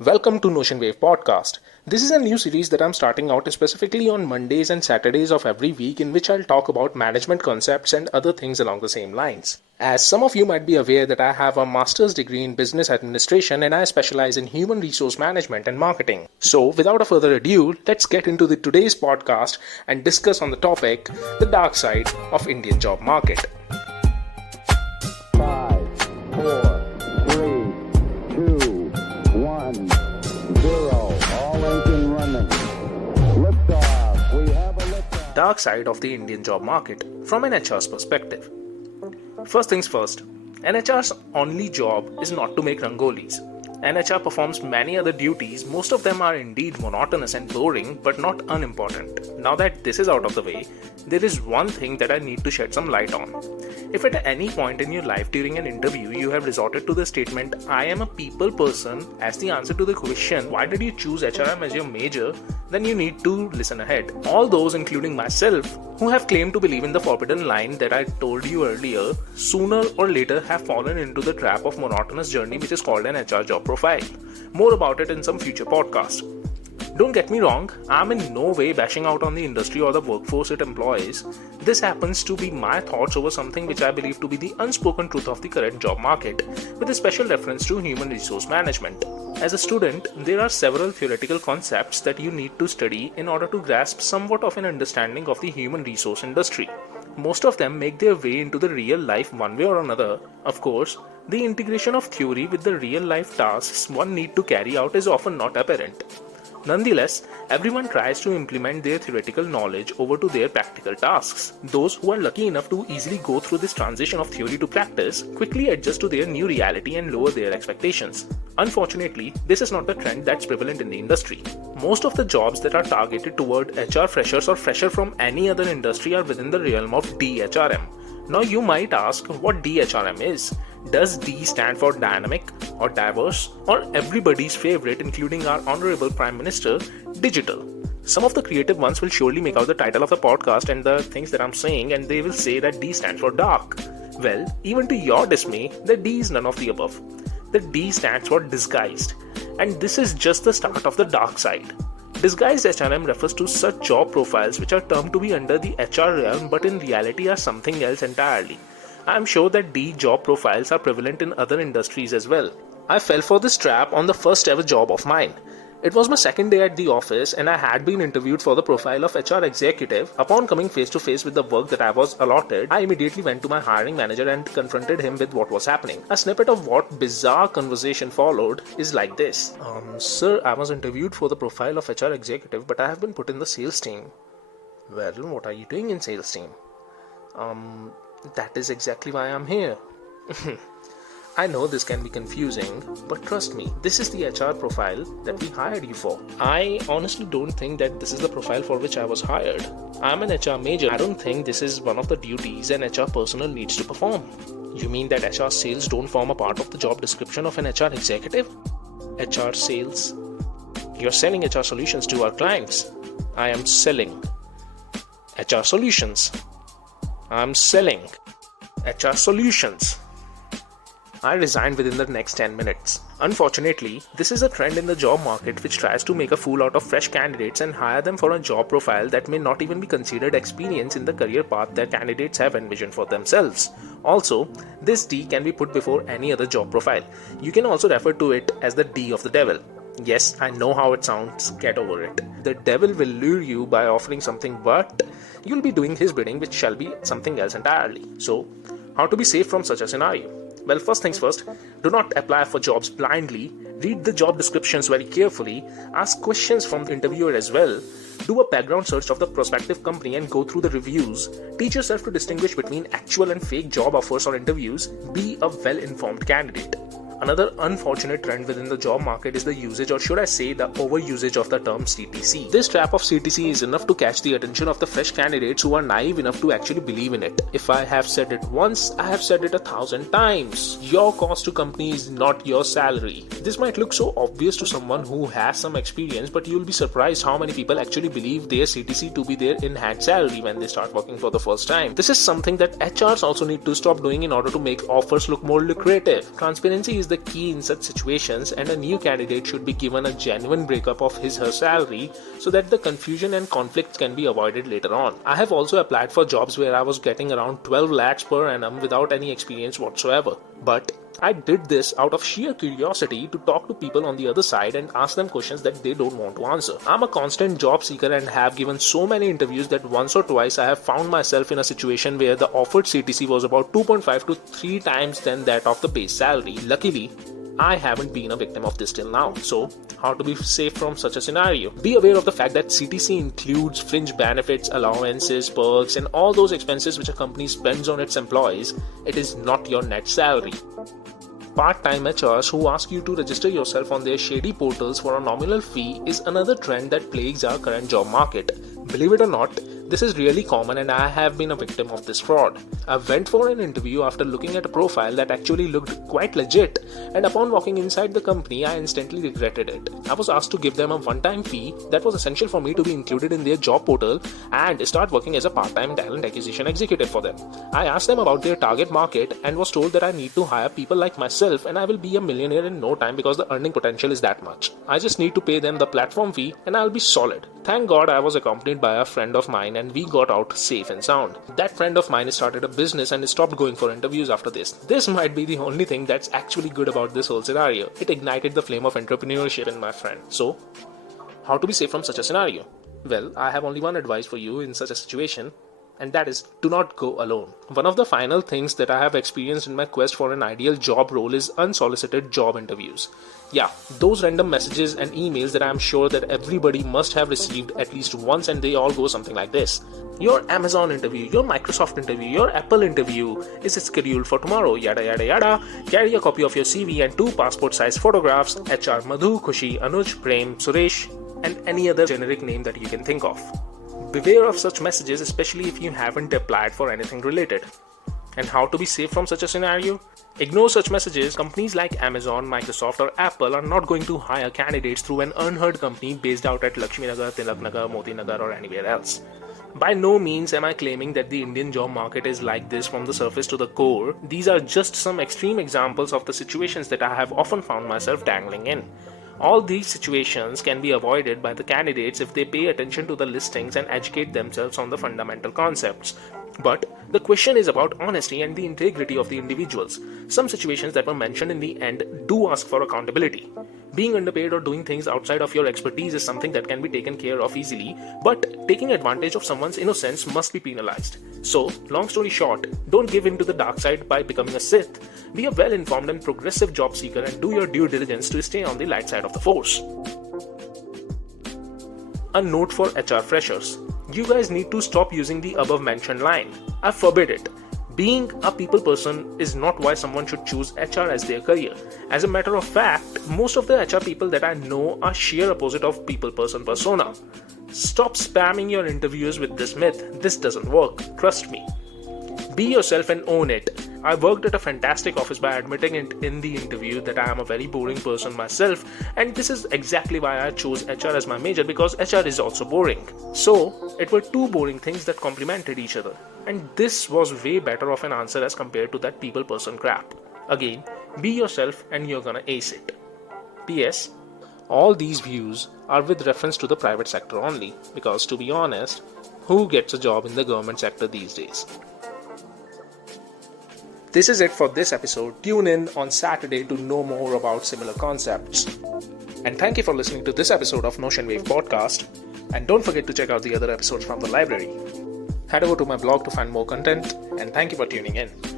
Welcome to NotionWave Podcast. This is a new series that I'm starting out specifically on Mondays and Saturdays of every week, in which I'll talk about management concepts and other things along the same lines. As some of you might be aware that I have a master's degree in business administration and I specialize in human resource management and marketing. So without a further ado, let's get into today's podcast and discuss on the topic, the dark side of Indian job market. 5, 4, 3, 2, 1, 0. All engine running. Liftoff. We have a liftoff. Dark side of the Indian job market from an HR's perspective. First things first, an HR's only job is not to make rangolis. An HR performs many other duties. Most of them are indeed monotonous and boring, but not unimportant. Now that this is out of the way, there is one thing that I need to shed some light on. If at any point in your life during an interview you have resorted to the statement, I am a people person, as the answer to the question, why did you choose HRM as your major, then you need to listen ahead. All those, including myself, who have claimed to believe in the forbidden line that I told you earlier, sooner or later have fallen into the trap of monotonous journey which is called an HR job profile. More about it in some future podcast. Don't get me wrong, I'm in no way bashing out on the industry or the workforce it employs. This happens to be my thoughts over something which I believe to be the unspoken truth of the current job market, with a special reference to human resource management. As a student, there are several theoretical concepts that you need to study in order to grasp somewhat of an understanding of the human resource industry. Most of them make their way into the real life one way or another. Of course, the integration of theory with the real life tasks one need to carry out is often not apparent. Nonetheless, everyone tries to implement their theoretical knowledge over to their practical tasks. Those who are lucky enough to easily go through this transition of theory to practice quickly adjust to their new reality and lower their expectations. Unfortunately, this is not the trend that's prevalent in the industry. Most of the jobs that are targeted toward HR freshers or fresher from any other industry are within the realm of DHRM. Now you might ask what DHRM is. Does D stand for dynamic or diverse, or everybody's favorite, including our honorable Prime Minister, digital? Some of the creative ones will surely make out the title of the podcast and the things that I'm saying, and they will say that D stands for dark. Well, even to your dismay, the D is none of the above. The D stands for disguised, and this is just the start of the dark side. Disguised HRM refers to such job profiles which are termed to be under the HR realm but in reality are something else entirely. I am sure that D job profiles are prevalent in other industries as well. I fell for this trap on the first ever job of mine. It was my second day at the office and I had been interviewed for the profile of HR executive. Upon coming face to face with the work that I was allotted, I immediately went to my hiring manager and confronted him with what was happening. A snippet of what bizarre conversation followed is like this. Sir, I was interviewed for the profile of HR executive, but I have been put in the sales team. Well, what are you doing in sales team? That is exactly why I'm here. I know this can be confusing, but trust me, this is the HR profile that we hired you for. I honestly don't think that this is the profile for which I was hired. I'm an HR major. I don't think this is one of the duties an HR personnel needs to perform. You mean that HR sales don't form a part of the job description of an HR executive? HR sales? You're selling HR solutions to our clients. I am selling HR solutions. I'm selling HR solutions. I resigned within the next 10 minutes. Unfortunately, this is a trend in the job market which tries to make a fool out of fresh candidates and hire them for a job profile that may not even be considered experience in the career path that candidates have envisioned for themselves. Also, this D can be put before any other job profile. You can also refer to it as the D of the devil. Yes, I know how it sounds, get over it. The devil will lure you by offering something, but you'll be doing his bidding, which shall be something else entirely. So, how to be safe from such a scenario? Well, first things first, do not apply for jobs blindly. Read the job descriptions very carefully. Ask questions from the interviewer as well. Do a background search of the prospective company and go through the reviews. Teach yourself to distinguish between actual and fake job offers or interviews. Be a well-informed candidate. Another unfortunate trend within the job market is the usage, or should I say the overusage of the term CTC. This trap of CTC is enough to catch the attention of the fresh candidates who are naive enough to actually believe in it. If I have said it once, I have said it 1,000 times. Your cost to company is not your salary. This might look so obvious to someone who has some experience, but you'll be surprised how many people actually believe their CTC to be their in-hand salary when they start working for the first time. This is something that HRs also need to stop doing in order to make offers look more lucrative. Transparency is is the key in such situations, and a new candidate should be given a genuine breakup of his/her salary so that the confusion and conflicts can be avoided later on. I have also applied for jobs where I was getting around 12 lakhs per annum without any experience whatsoever. But I did this out of sheer curiosity to talk to people on the other side and ask them questions that they don't want to answer. I'm a constant job seeker and have given so many interviews that once or twice I have found myself in a situation where the offered CTC was about 2.5 to 3 times than that of the base salary. Luckily, I haven't been a victim of this till now. So, how to be safe from such a scenario? Be aware of the fact that CTC includes fringe benefits, allowances, perks, and all those expenses which a company spends on its employees. It is not your net salary. Part-time HRs who ask you to register yourself on their shady portals for a nominal fee is another trend that plagues our current job market. Believe it or not, this is really common and I have been a victim of this fraud. I went for an interview after looking at a profile that actually looked quite legit, and upon walking inside the company, I instantly regretted it. I was asked to give them a one-time fee that was essential for me to be included in their job portal and start working as a part-time talent acquisition executive for them. I asked them about their target market and was told that I need to hire people like myself and I will be a millionaire in no time because the earning potential is that much. I just need to pay them the platform fee and I'll be solid. Thank God I was accompanied by a friend of mine and we got out safe and sound. That friend of mine started a business and stopped going for interviews after this. This might be the only thing that's actually good about this whole scenario. It ignited the flame of entrepreneurship in my friend. So, how to be safe from such a scenario? Well, I have only one advice for you in such a situation, and that is, do not go alone. One of the final things that I have experienced in my quest for an ideal job role is unsolicited job interviews. Yeah, those random messages and emails that I am sure that everybody must have received at least once, and they all go something like this. Your Amazon interview, your Microsoft interview, your Apple interview is scheduled for tomorrow, yada yada yada. Carry a copy of your CV and 2 passport-sized photographs, HR Madhu, Khushi, Anuj, Prem, Suresh, and any other generic name that you can think of. Beware of such messages, especially if you haven't applied for anything related. And how to be safe from such a scenario? Ignore such messages. Companies like Amazon, Microsoft, or Apple are not going to hire candidates through an unheard company based out at Lakshminagar, Tilaknagar, Motinagar, or anywhere else. By no means am I claiming that the Indian job market is like this from the surface to the core. These are just some extreme examples of the situations that I have often found myself dangling in. All these situations can be avoided by the candidates if they pay attention to the listings and educate themselves on the fundamental concepts. But the question is about honesty and the integrity of the individuals. Some situations that were mentioned in the end do ask for accountability. Being underpaid or doing things outside of your expertise is something that can be taken care of easily, but taking advantage of someone's innocence must be penalized. So, long story short, don't give in to the dark side by becoming a Sith. Be a well-informed and progressive job seeker and do your due diligence to stay on the light side of the force. A note for HR freshers. You guys need to stop using the above mentioned line. I forbid it. Being a people person is not why someone should choose HR as their career. As a matter of fact, most of the HR people that I know are sheer opposite of people person persona. Stop spamming your interviews with this myth. This doesn't work. Trust me. Be yourself and own it. I worked at a fantastic office by admitting it in the interview that I am a very boring person myself, and this is exactly why I chose HR as my major, because HR is also boring. So, it were two boring things that complemented each other, and this was way better of an answer as compared to that people person crap. Again, be yourself and you're gonna ace it. P.S. All these views are with reference to the private sector only, because to be honest, who gets a job in the government sector these days? This is it for this episode. Tune in on Saturday to know more about similar concepts. And thank you for listening to this episode of NotionWave Podcast. And don't forget to check out the other episodes from the library. Head over to my blog to find more content, and thank you for tuning in.